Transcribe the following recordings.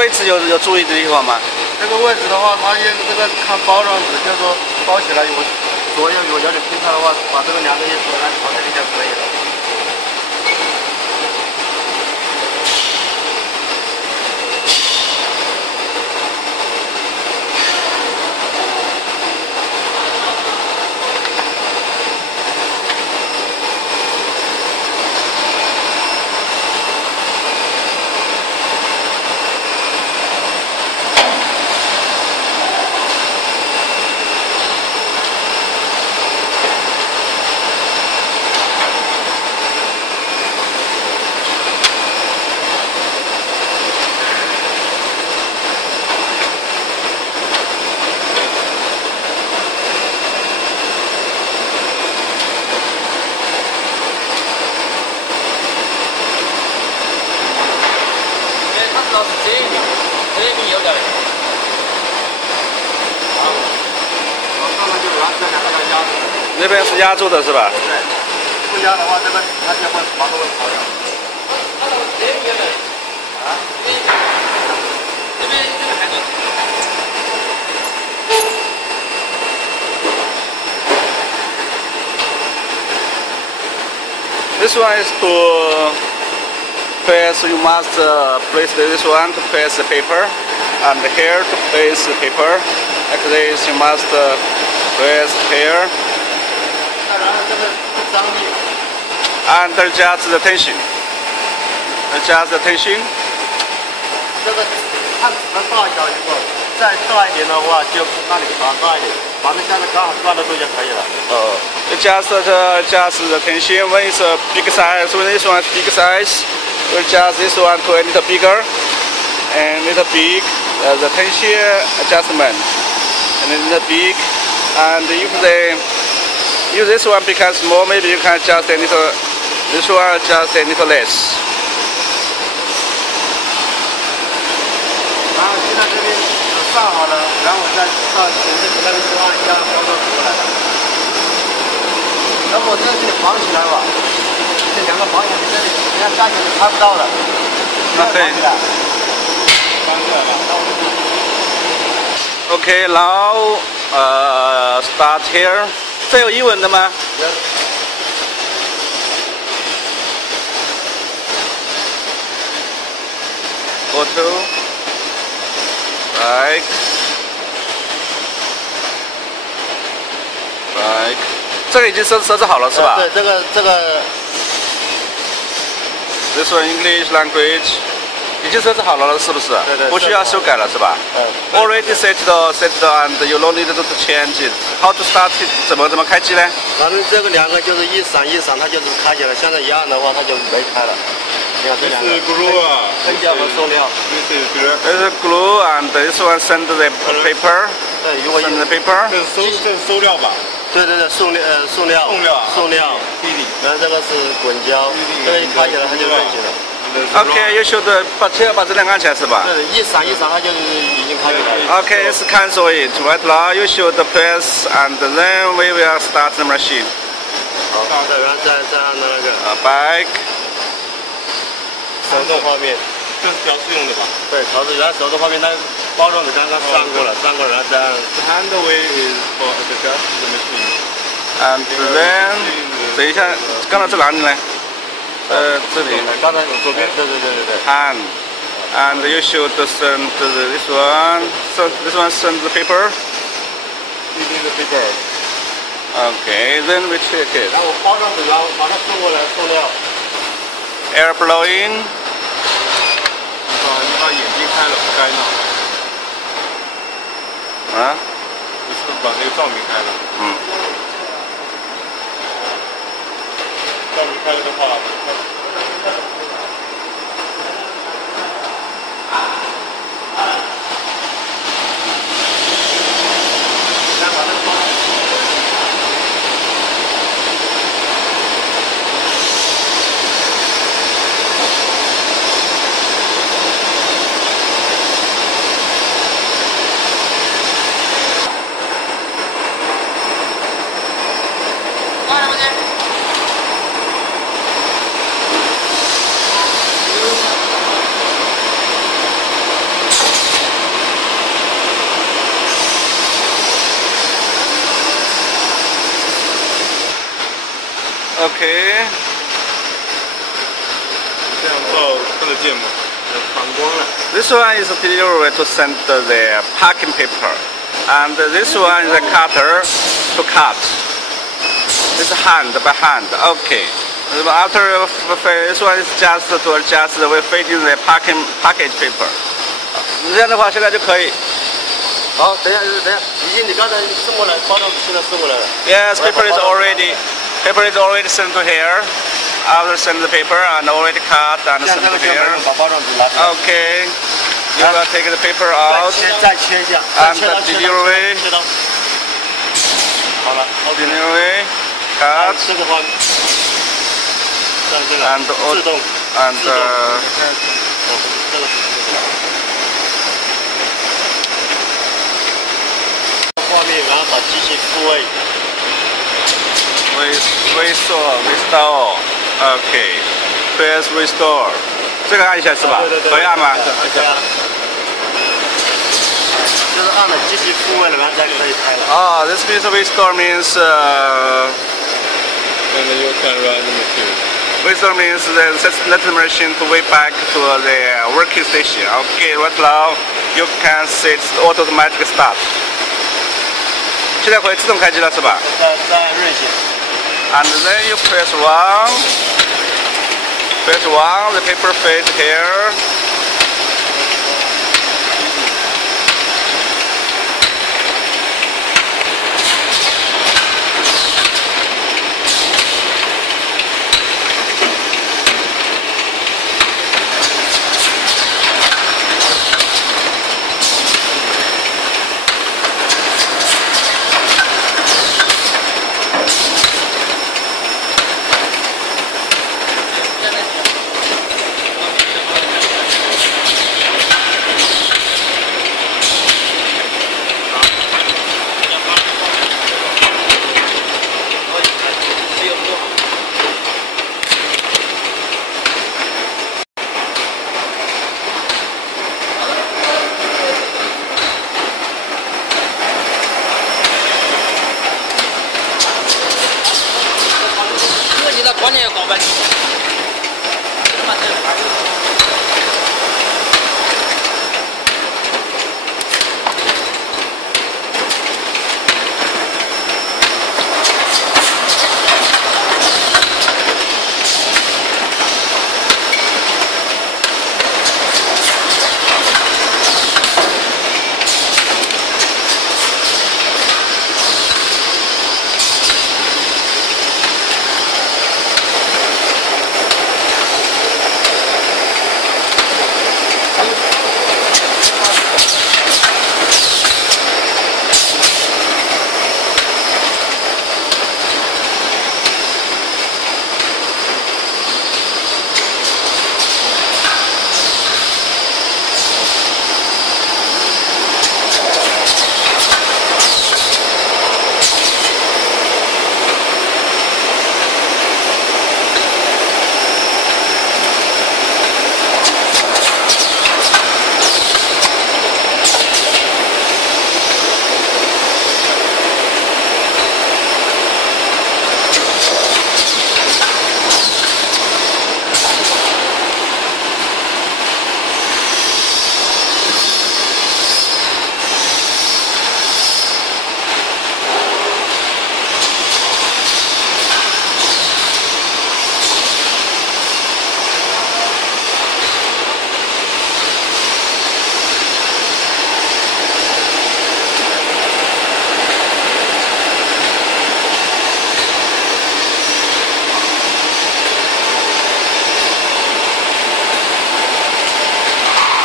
位置有注意的地方吗？这个位置的话，它用这个看包装纸，就是说包起来有左右有点偏差的话，把这个两个也锁上，朝这里就可以了。 那边是压住的是吧？对，不压的话，这个它就会毛都会跑掉。啊？这边还有。This one is to press. You must place this one to press the paper, and here to place the paper. Like this, you must press here. And adjust the tension. Adjust the tension. 这个看它大小以后，再大一点的话，就那里长大一点，把那下面刚好转得住就可以了。Adjust the tension. When it's a big size, when this one is big size, we adjust this one to a little bigger and little big. The tension adjustment and a little big. And if this one becomes small, maybe you can adjust a little. This one adjust a little less. 然后现在这边上好了，然后我再到前面那边去按一下包装出来了。然后我在这里绑起来吧，这两个绑起来，这里人家下去是看不到的。那可以。Okay, now start here. 这有英文的吗？ Auto, bike, bike， 这个已经设置好了是吧？对，这个。This one English language， 已经设置好了是不是？对。不需要修改了是吧？Already set and you don't need to change it. How to start it？ 怎么开机呢？反正这个两个就是一闪一闪，它就是开起来。现在一按的话，它就没开了。 你看这两个，喷胶和塑料。This is glue and this one send the paper. 对，如果 send the paper. 这是塑料吧？对，塑料。然后这个是滚胶，这个一开起来它就润起来。Okay, you should 把这两个按起来是吧？对，一闪它就是已经开起来了。Okay, let's cancel it. Right now, you should press and then we will start the machine. 好，对，然后再按那个。Back. 手动画面，这是调试用的吧？对，调试。然后手动画面，它包装纸刚刚上过了，然后再按。Hand way is for adjust the machine. And then， 等一下，刚才在哪里呢？这里。刚才左边。对。Hand. And you should send this one. So this one send the paper. Using the paper. Okay, then we check it. 然后包装纸，然后把它送过来，塑料。Air blowing. 你把眼睛开了，不该呢。啊？不是把那个照明开了。照明开了的话。Okay. 这样照看得见吗？反光了。This one is a delivery to send the packing paper, and this one is a cutter to cut. This hand by hand. Okay. After this one is just to adjust the fitting the package paper. 这样的话，现在就可以。好，等一下，已经你刚才送过来，包装现在送过来了。Yes, paper is already sent to here. After send the paper and already cut and sent to here. 把包装纸拿出来。Okay. You will take the paper out 再切一下， and delivery. 好了 Delivery. Cut 这个话，像这个 and 自动 and 这个画面，然后把机器复位。restore. Okay. Press restore. 这个按一下是吧？对，可以按吗？就是按了机器复位了，然后才可以开了。Oh, this means restore means And then you can run the machine. restore means let the machine to way back to the working station. Okay, right now you can set automatic start. 现在可以自动开机了是吧？再按润线。And then you press 1. Press 1. The paper fits here.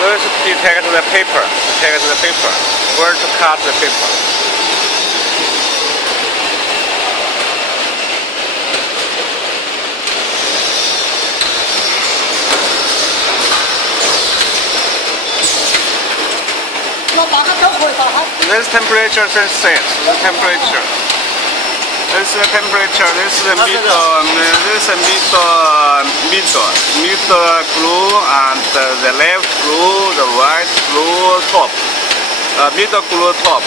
First, detect the paper. Detect the paper. Where to cut the paper. This temperature is set. The temperature. This is the temperature. This is the middle. This is middle glue, and the left glue, the right glue top. Middle glue top,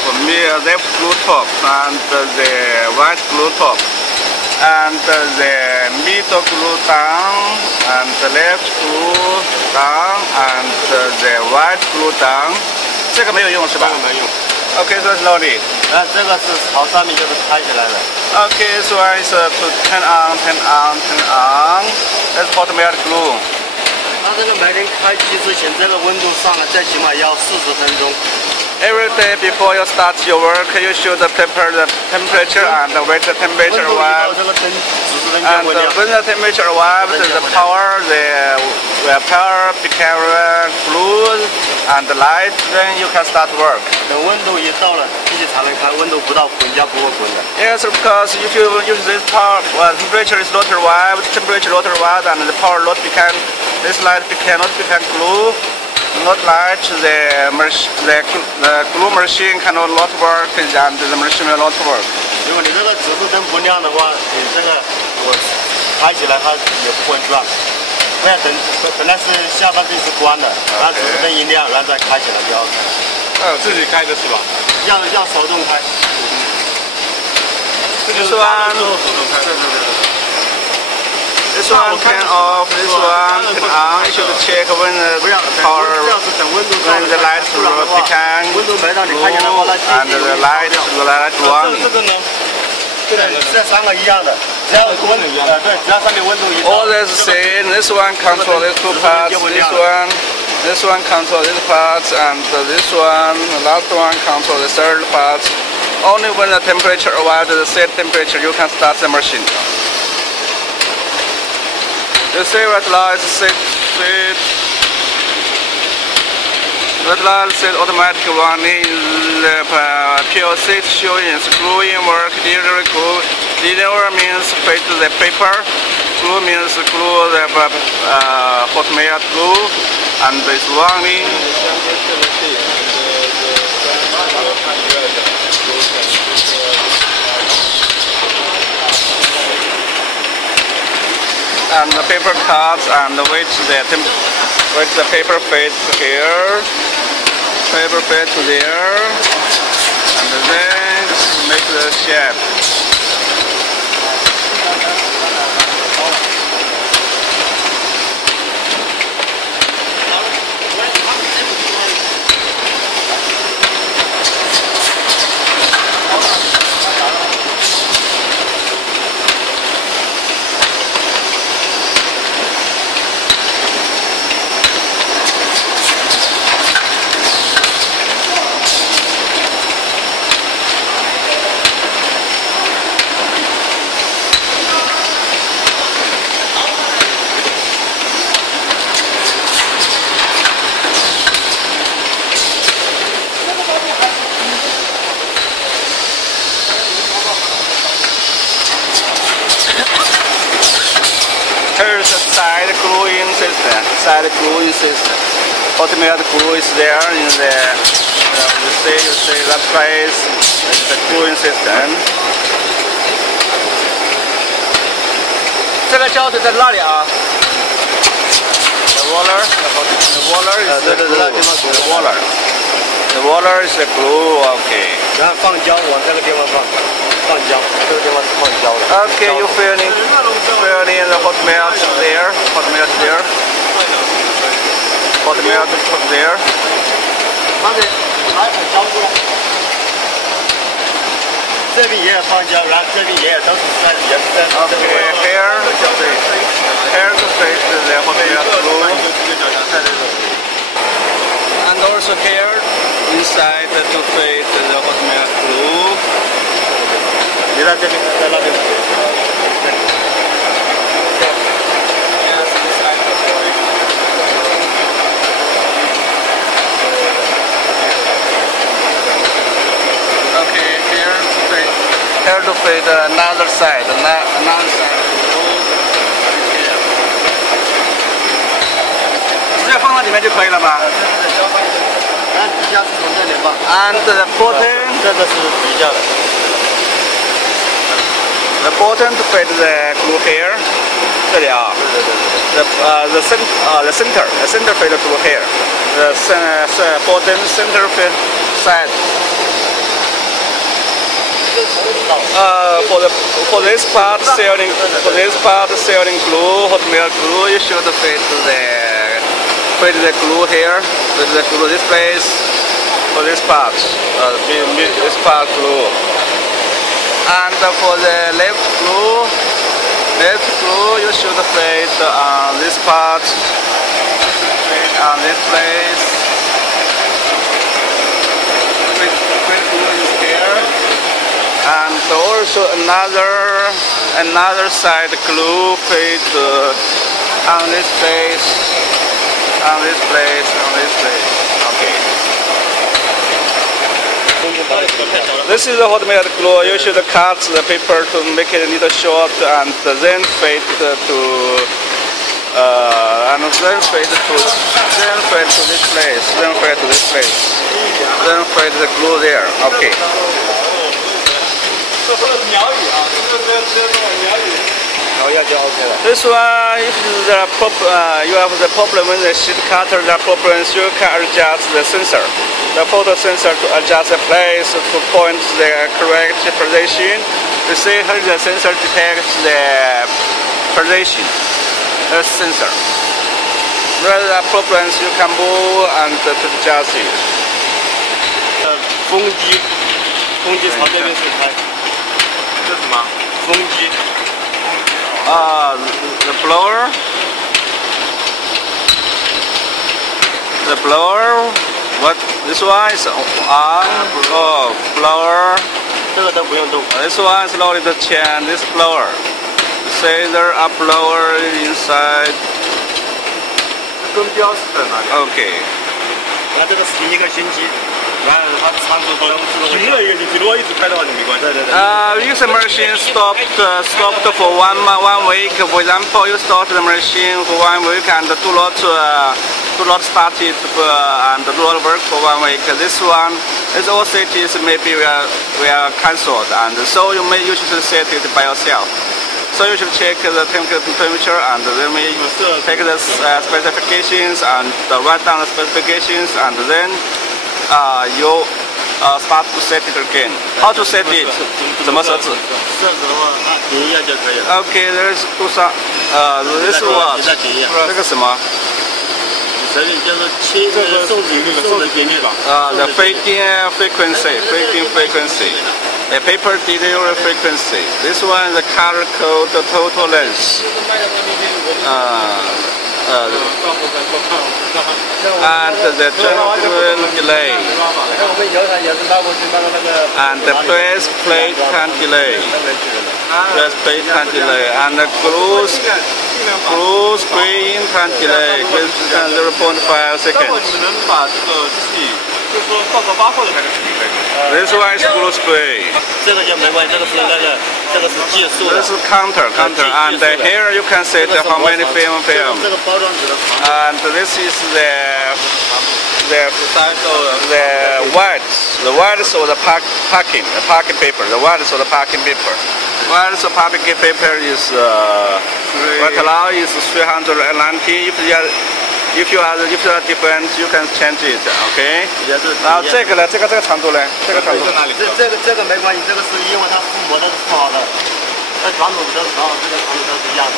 left glue top, and the right glue top. and the middle glue down, and the left glue down, and the right glue down. 这个没有用是吧？没用。 Okay, so it's no need. 这个是朝上面就是开起来的。 Okay, so I to turn on, turn on, turn on. That's hot melt glue. 它这个每天开机之前，这个温度上了，最起码要40分钟。 Every day before you start your work, you should prepare the temperature and wait the temperature 温度一到 arrives. 这个灯指示灯就 And 会亮。 when the temperature arrives, the power become blue and light, then you can start work. 等温度一到了，机器才能开。温度不到，滚架不会滚的。 Yes, because if you use this power, temperature is not arrived, temperature not arrived, and the power not become, this light cannot become glue. Not light, the glue machine cannot not work, and the machine will not work. 如果你这个指示灯不亮的话，你这个我开起来它也不会转。不要等，本来是下半身是关的，然后指示灯一亮，然后再开起来就好开。自己开的是吧？要手动开。This one, this one turn off, this one turn on. You should check when the power, when the light will become blue and the light running. 这个呢？这3个一样的，只要温度对，只要上面温度一到。 All is the same. This one control these two parts. This one control these parts, and this one, the last one control the third part. Only when the temperature arrives at the set temperature, you can start the machine. You see red light set. Red light set automatic running. The PLC is showing gluing work. Deliver means fit the paper. Glue means glue the hot melt glue, and it's running. And the paper cuts and wait the paper fade to here, paper fade to there, and then make the shape. Here's the side gluing system. Side gluing system. Automatic glue is there in the. You see that place. It's the gluing system. 这个胶水在哪里啊 ？The water is the glue. The water. The water is the glue. Okay. 然后放胶往这个地方放胶，这个地方是放胶的。 Okay, you fill in the hot melt there. Hot melt there. Hot melt put there. 拿着拿点胶过来。这边也有放胶，然后这边也有，都是在也是在。Okay, here to fit the hot melt glue. And also here inside to fit the hot melt glue. 你在这边，在那边。Yes, inside the glue. Okay, here to fit another side. 直接放到里面就可以了吗？然后底下是从这里放。And the bottom. 这个是底下的。 The bottom to fit the glue here. 这里啊。The center fit glue here. The bottom center fit side. For this part sealing glue, hot melt glue, you should fit the glue here, fit the glue this place for this part, this part glue. And for the left glue, you should fit on this part, on this place. Fit glue is here, and also another side glue fit on this place, on this place, on this place. Okay. This is the hot melt glue. You should cut the paper to make it a little short, and then fit to this place. Then fit to this place. Then fit the glue there. Okay. This one, if you have the problem with the sheet cutter, the problems, you can adjust the sensor, the photo sensor, to adjust the place to point the correct position. You see how the sensor detects the position. The sensor. There are problems, you can move and to adjust it. 风机朝这边是开。这什么？风机。The blower. The blower. What? This one is on. Oh, blower. 这个都不用动。This one is loaded the chain. This blower. Say there are blower inside. 跟标是在哪里 ？Okay. 那这个是停一个星期。 停了一个星期，如果一直开的话就没关系。If the machine stopped for one week, for example, you start the machine for 1 week and do not start it and do not work for 1 week. This one is all cities maybe we are cancelled, and so you should set it by yourself. So you should check the temperature and then take the specifications and write down the specifications, and then you start to set it again. How to set it? 怎么设置？设置的话，停一下就可以了。Okay, there's two this what? 你再停一下。这个什么？这里就是切送的频率吧。The fading frequency. A paper delivery frequency. This one is the color code, the total length. And the general delay. And the press plate can delay. Press plate can delay. And the glue screen can delay with 0.5 seconds. This one is glue spray. 这个就没关系，这个是计数。This is counter, and here you can set how many film. 这个包装纸的。And this is the whites of the packing paper. The whites of the packing paper. Whites of packing paper is right now is 390. If you are different, you can change it. Okay. 然后这个呢？这个长度呢？这个长度哪里？这个没关系，这个是因为它覆膜都是铺好的，那传统的时候这个长度都是一样的。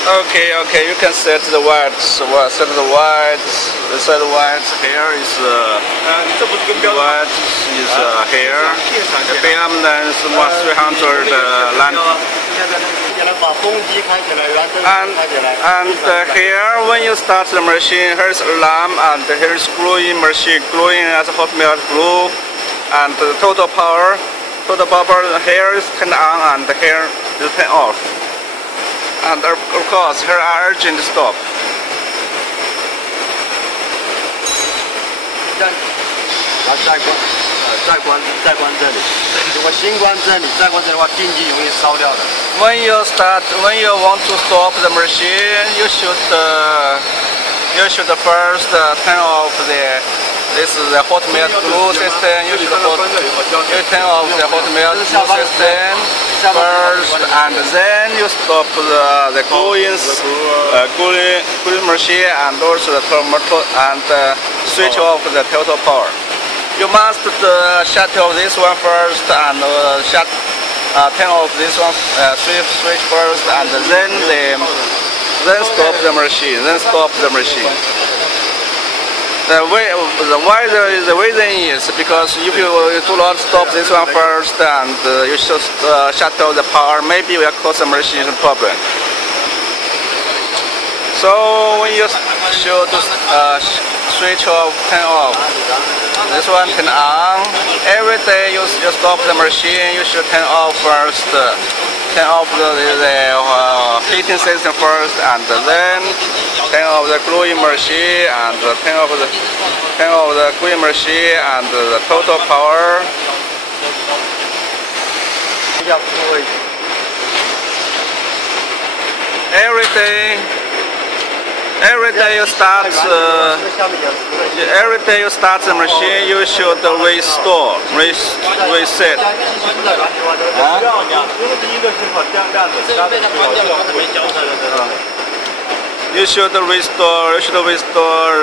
Okay, you can set the whites. Set the whites. Here is white is here. The film length 390. And here, when you start the machine, here's alarm, and here's gluing machine, gluing as hot melt glue, and the total power. Here is turn on, and here is turn off. And of course, here are urgent stop. 然后再关这里。如果先关这里，再关这里的话，电机容易烧掉的。When you want to stop the machine, you should first turn off this is the hot melt glue system. You turn off the hot melt glue system first, and then you stop the gluing machine and also the motor and switch off the total power. You must shut off this one first and turn off this one switch first, and then stop the machine. The reason is because if you do not stop this one first and you should shut off the power, maybe will cause the machine problem. So when you should switch off, turn off. This one turn on. Every day you stop the machine, you should turn off first. Turn off the heating system first, and then turn off the gluing machine, and turn off the gluing machine and the total power. Every day you start the machine, you should reset. You should restore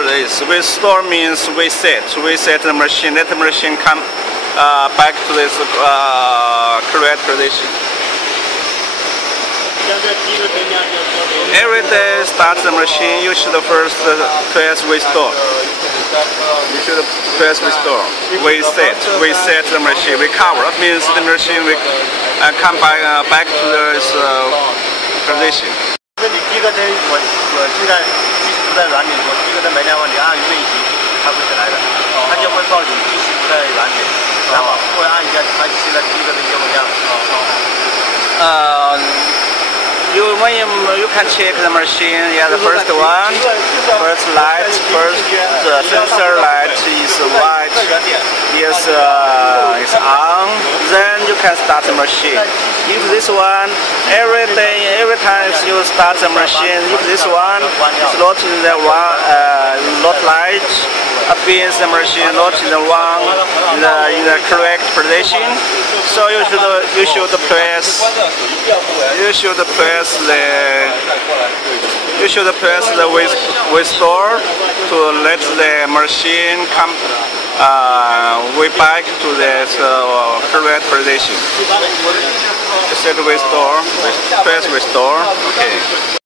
this. Restore means reset the machine. Let the machine come back to this correct position. Every day start the machine, you should first press restore. Reset the machine. Recover means the machine will come back to this position. 你第一个灯我现在计时在软点，我第一个灯没亮完，你按运行开不起来的，它就会报警计时不在软点，然后会按一下，它现在第一个灯就会亮。You can check the machine. Yeah, the first one, the sensor light is white. Is on. Then you can start the machine. If this one, every time you start the machine, if this one is not in the not light, means the machine not in the in the correct position. So you should press the restore to let the machine come way back to the correct position. Set restore, press restore. Okay.